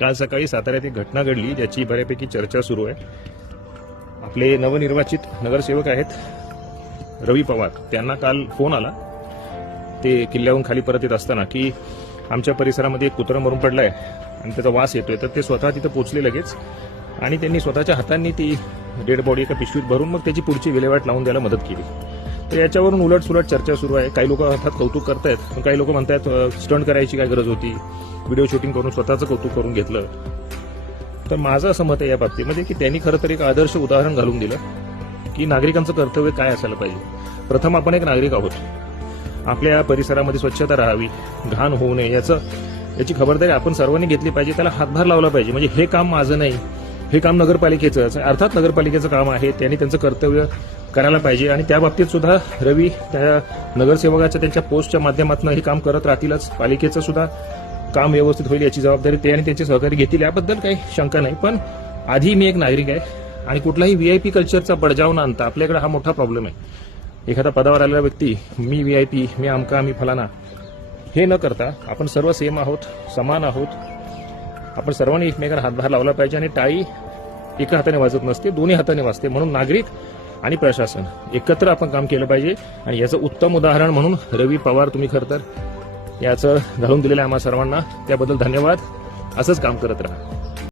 काल सकाळी साताऱ्यात एक घटना घडली ज्याची बऱ्यापैकी चर्चा सुरू आहे। आपले नवनिर्वाचित नगरसेवक आहेत रवी पवार, त्यांना काल फोन आला ते किल्ल्याहून खाली परत येत असताना की आमच्या परिसरामध्ये एक कुत्रा मरून पडलाय आणि त्याचा वास येतोय। तर ते स्वतः तिथं पोहोचले लगेच आणि त्यांनी स्वतःच्या हातांनी ती डेड बॉडी एका पिशवीत भरून मग त्याची पुढची विल्हेवाट लावून द्यायला मदत केली। तर याच्यावरून उलटसुलट चर्चा सुरू आहे। काही लोक अर्थात कौतुक करतायत, पण काही लोक म्हणतात स्टंट करायची काय गरज होती, व्हिडिओ शूटिंग करून स्वतःचं कौतुक करून घेतलं। तर माझं असं मत आहे या बाबतीमध्ये की त्यांनी खरं तर एक आदर्श उदाहरण घालून दिलं की नागरिकांचं कर्तव्य काय असायला पाहिजे। प्रथम आपण एक नागरिक आहोत, आपल्या परिसरामध्ये स्वच्छता राहावी, घाण होऊ नये याची खबरदारी आपण सर्वांनी घेतली पाहिजे, त्याला हातभार लावला पाहिजे। म्हणजे हे काम माझं नाही, हे काम नगरपालिकेचं, अर्थात नगरपालिकेचं काम आहे, त्यांनी त्यांचं कर्तव्य करायला पाहिजे आणि त्या बाबतीत सुद्धा रवी त्या नगरसेवकाच्या त्यांच्या पोस्टच्या माध्यमातून हे काम करत राहतीलच। पालिकेचं सुद्धा काम व्यवस्थित होईल याची जबाबदारी ते आणि त्यांचे सहकारी घेतील, याबद्दल काही शंका नाही। पण आधी मी एक नागरिक आहे आणि कुठलाही व्हीआयपी कल्चरचा बडजाव न आणता आपल्याकडे हा मोठा प्रॉब्लेम आहे। एखादा पदावर आलेला व्यक्ती मी व्हीआयपी, मी आमका, मी फलाना हे न करता आपण सर्व सेम आहोत, समान आहोत। आपण सर्वांनी एकमेकांना हातभार लावला पाहिजे आणि टाळी एका हाताने वाजत नसते, दोन्ही हाताने वाजते। म्हणून नागरिक आणि प्रशासन एकत्र आपण काम केलं पाहिजे आणि याचं उत्तम उदाहरण म्हणून रवी पवार तुम्ही खरं तर याचं घालून दिलेलं आहे आम्हा सर्वांना, त्याबद्दल धन्यवाद। असंच काम करत राहा।